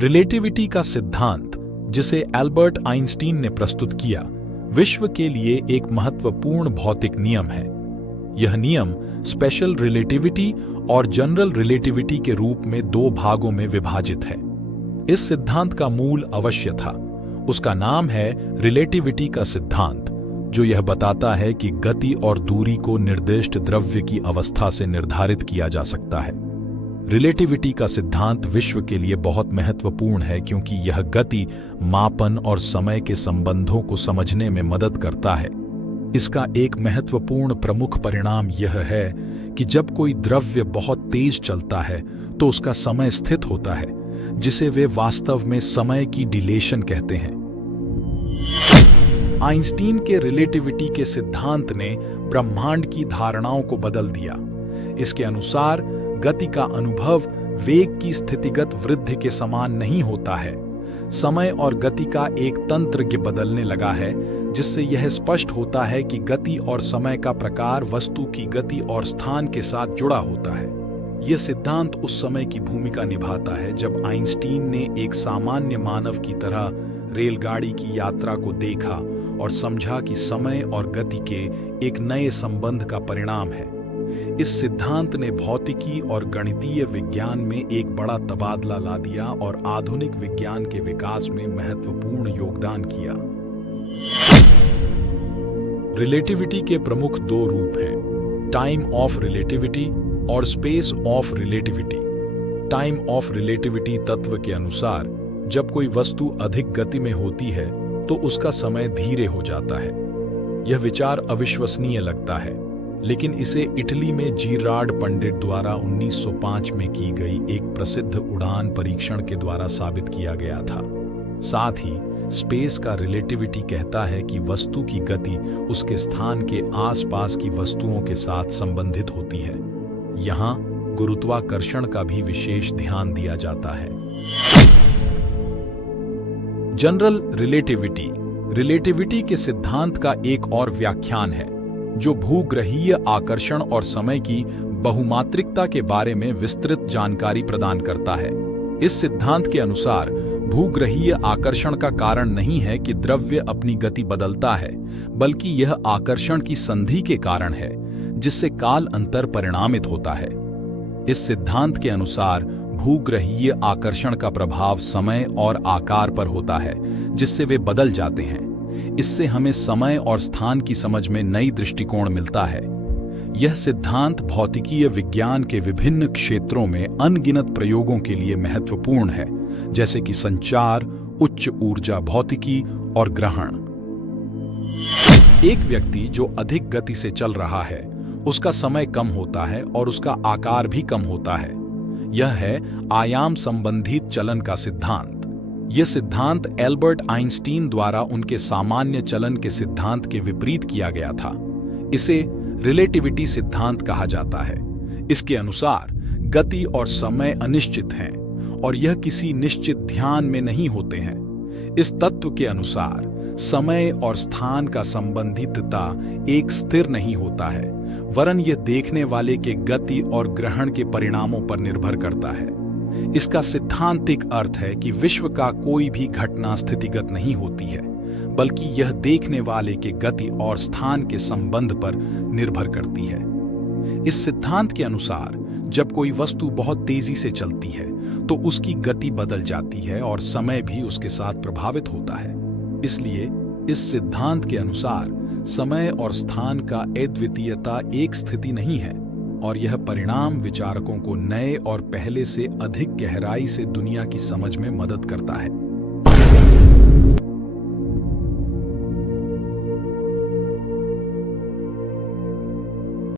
Relativity का सिद्धांत, जिसे एल्बर्ट आइंस्टीन ने प्रस्तुत किया, विश्व के लिए एक महत्वपूर्ण भौतिक नियम है। यह नियम स्पेशल रिलेटिविटी और जनरल रिलेटिविटी के रूप में दो भागों में विभाजित है। इस सिद्धांत का मूल अवश्य था। उसका नाम है रिलेटिविटी का सिद्धांत, जो यह बताता है कि गति और दूरी को निर्दिष्ट द्रव्य की अवस्था से निर्धारित किया जा सकता है। रिलेटिविटी का सिद्धांत विश्व के लिए बहुत महत्वपूर्ण है क्योंकि यह गति, मापन और समय के संबंधों को समझने में मदद करता है। इसका एक महत्वपूर्ण प्रमुख परिणाम यह है कि जब कोई द्रव्य बहुत तेज चलता है तो उसका समय स्थिर होता है, जिसे वे वास्तव में समय की डिलेशन कहते हैं। आइंस्टीन के रिलेटिविटी के सिद्धांत ने ब्रह्मांड की धारणाओं को बदल दिया। इसके अनुसार गति का अनुभव वेग की स्थितिगत वृद्धि के समान नहीं होता है। समय और गति का एक तंत्र बदलने लगा है, जिससे यह स्पष्ट होता है कि गति और समय का प्रकार वस्तु की गति और स्थान के साथ जुड़ा होता है। यह सिद्धांत उस समय की भूमिका निभाता है जब आइंस्टीन ने एक सामान्य मानव की तरह रेलगाड़ी की यात्रा को देखा और समझा कि समय और गति के एक नए संबंध का परिणाम है। इस सिद्धांत ने भौतिकी और गणितीय विज्ञान में एक बड़ा तबादला ला दिया और आधुनिक विज्ञान के विकास में महत्वपूर्ण योगदान किया। रिलेटिविटी के प्रमुख दो रूप हैं, टाइम ऑफ रिलेटिविटी और space of relativity. Time of relativity तत्व के अनुसार जब कोई वस्तु अधिक गति में होती है तो उसका समय धीरे हो जाता है। यह विचार अविश्वसनीय लगता है, लेकिन इसे इटली में जीरार्ड पंडित द्वारा 1905 में की गई एक प्रसिद्ध उड़ान परीक्षण के द्वारा साबित किया गया था। साथ ही स्पेस का रिलेटिविटी कहता है कि वस्तु की गति उसके स्थान के आसपास की वस्तुओं के साथ संबंधित होती है। यहाँ गुरुत्वाकर्षण का भी विशेष ध्यान दिया जाता है। जनरल रिलेटिविटी रिलेटिविटी के सिद्धांत का एक और व्याख्यान है, जो भूग्रहीय आकर्षण और समय की बहुमात्रिकता के बारे में विस्तृत जानकारी प्रदान करता है। इस सिद्धांत के अनुसार भूग्रहीय आकर्षण का कारण नहीं है कि द्रव्य अपनी गति बदलता है, बल्कि यह आकर्षण की संधि के कारण है, जिससे काल अंतर परिणामित होता है। इस सिद्धांत के अनुसार भूग्रहीय आकर्षण का प्रभाव समय और आकार पर होता है, जिससे वे बदल जाते हैं। इससे हमें समय और स्थान की समझ में नई दृष्टिकोण मिलता है। यह सिद्धांत भौतिकीय विज्ञान के विभिन्न क्षेत्रों में अनगिनत प्रयोगों के लिए महत्वपूर्ण है, जैसे कि संचार, उच्च ऊर्जा भौतिकी और ग्रहण। एक व्यक्ति जो अधिक गति से चल रहा है, उसका समय कम होता है और उसका आकार भी कम होता है। यह है आयाम संबंधित चलन का सिद्धांत। यह सिद्धांत एल्बर्ट आइंस्टीन द्वारा उनके सामान्य चलन के सिद्धांत के विपरीत किया गया था। इसे रिलेटिविटी सिद्धांत कहा जाता है। इसके अनुसार गति और समय अनिश्चित हैं और यह किसी निश्चित ध्यान में नहीं होते हैं। इस तत्व के अनुसार समय और स्थान का संबंधितता एक स्थिर नहीं होता है, वरन यह देखने वाले के गति और ग्रहण के परिणामों पर निर्भर करता है। इसका सिद्धांतिक अर्थ है कि विश्व का कोई भी घटना स्थितिगत नहीं होती है, बल्कि यह देखने वाले के गति और स्थान के संबंध पर निर्भर करती है। इस सिद्धांत के अनुसार जब कोई वस्तु बहुत तेजी से चलती है तो उसकी गति बदल जाती है और समय भी उसके साथ प्रभावित होता है। इसलिए इस सिद्धांत के अनुसार समय और स्थान का अद्वितीयता एक स्थिति नहीं है, और यह परिणाम विचारकों को नए और पहले से अधिक गहराई से दुनिया की समझ में मदद करता है।